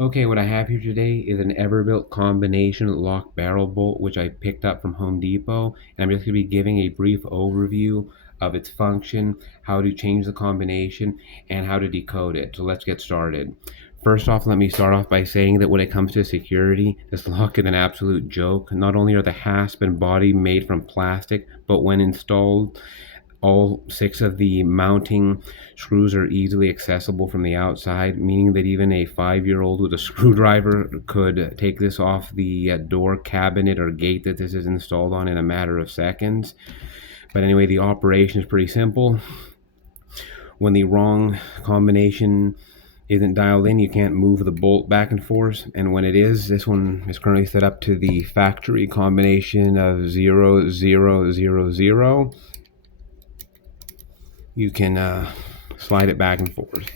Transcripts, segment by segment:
Okay, what I have here today is an Everbilt Combination Lock Barrel Bolt, which I picked up from Home Depot, and I'm just going to be giving a brief overview of its function, how to change the combination, and how to decode it. So let's get started. First off, let me start off by saying that when it comes to security, this lock is an absolute joke. Not only are the hasp and body made from plastic, but when installed, all 6 of the mounting screws are easily accessible from the outside, meaning that even a 5-year-old with a screwdriver could take this off the door cabinet or gate that this is installed on in a matter of seconds. But anyway, the operation is pretty simple. When the wrong combination isn't dialed in, you can't move the bolt back and forth, and when it is, this one is currently set up to the factory combination of 0000. You can slide it back and forth.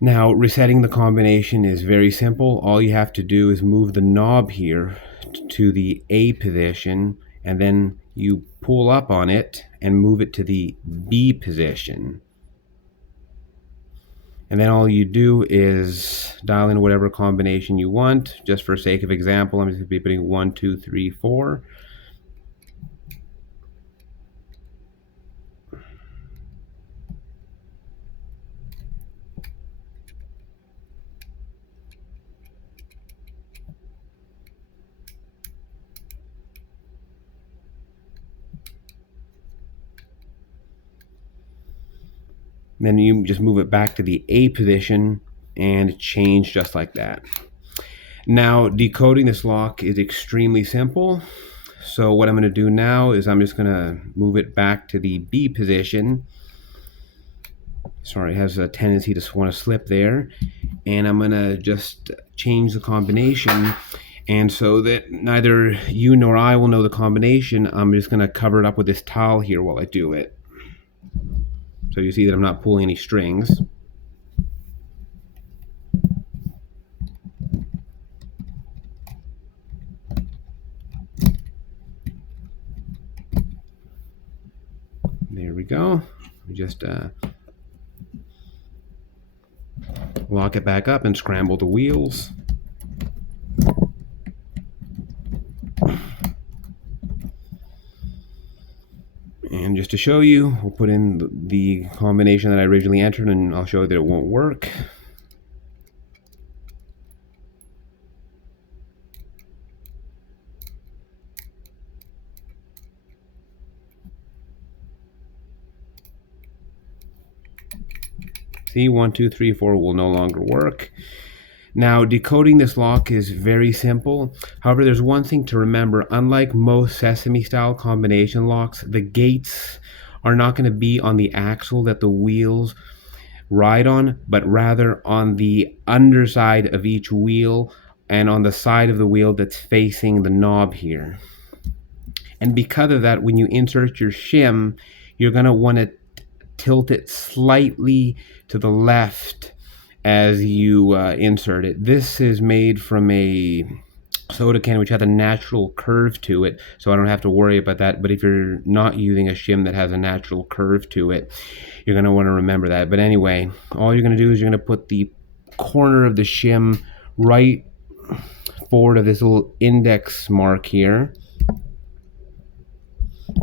Now, resetting the combination is very simple. All you have to do is move the knob here to the A position, and then you pull up on it and move it to the B position. And then all you do is dial in whatever combination you want. Just for sake of example, I'm just going to be putting 1, 2, 3, 4. Then you just move it back to the A position and change just like that. Now, decoding this lock is extremely simple. So what I'm going to do now is I'm just going to move it back to the B position. Sorry, it has a tendency to want to slip there. And I'm going to just change the combination. And so that neither you nor I will know the combination, I'm just going to cover it up with this towel here while I do it. So you see that I'm not pulling any strings. There we go. We just lock it back up and scramble the wheels. And just to show you, we'll put in the combination that I originally entered, and I'll show you that it won't work. See, 1, 2, 3, 4 will no longer work. Now, decoding this lock is very simple. However, there's one thing to remember. Unlike most Sesame-style combination locks, the gates are not going to be on the axle that the wheels ride on, but rather on the underside of each wheel and on the side of the wheel that's facing the knob here. And because of that, when you insert your shim, you're going to want to tilt it slightly to the left as you insert it. This is made from a soda can which has a natural curve to it, so I don't have to worry about that. But if you're not using a shim that has a natural curve to it, you're going to want to remember that. But anyway, all you're going to do is you're going to put the corner of the shim right forward of this little index mark here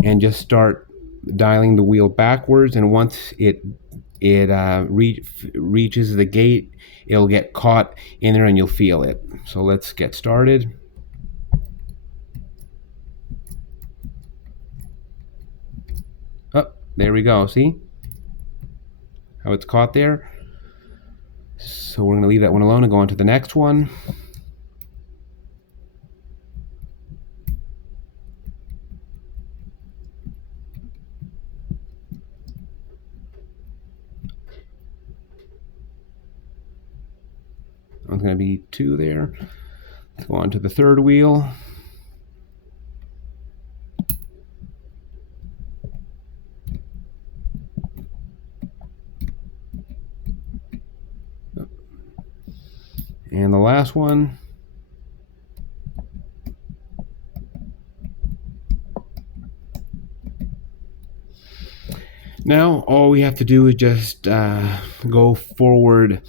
and just start dialing the wheel backwards, and once it reaches the gate, it'll get caught in there and you'll feel it. So let's get started. Oh, there we go. See how it's caught there? So we're going to leave that one alone and go on to the next one. There's going to be 2 there. Let's go on to the third wheel. And the last one. Now all we have to do is just go forward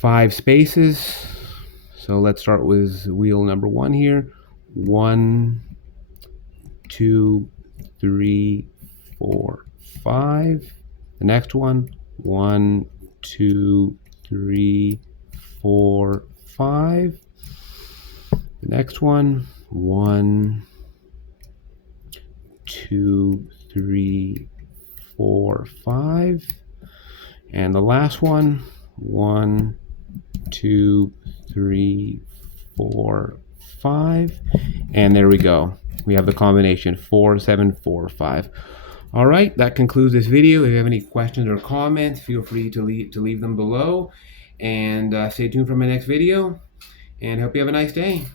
5 spaces. So let's start with wheel number 1 here. 1, 2, 3, 4, 5. The next one, 1, 2, 3, 4, 5. The next one, 1, 2, 3, 4, 5. And the last one, 1, 2, 3, 4, 5. And there we go. We have the combination 4, 7, 4, 5. All right, that concludes this video. If you have any questions or comments, feel free to leave them below. And stay tuned for my next video. And hope you have a nice day.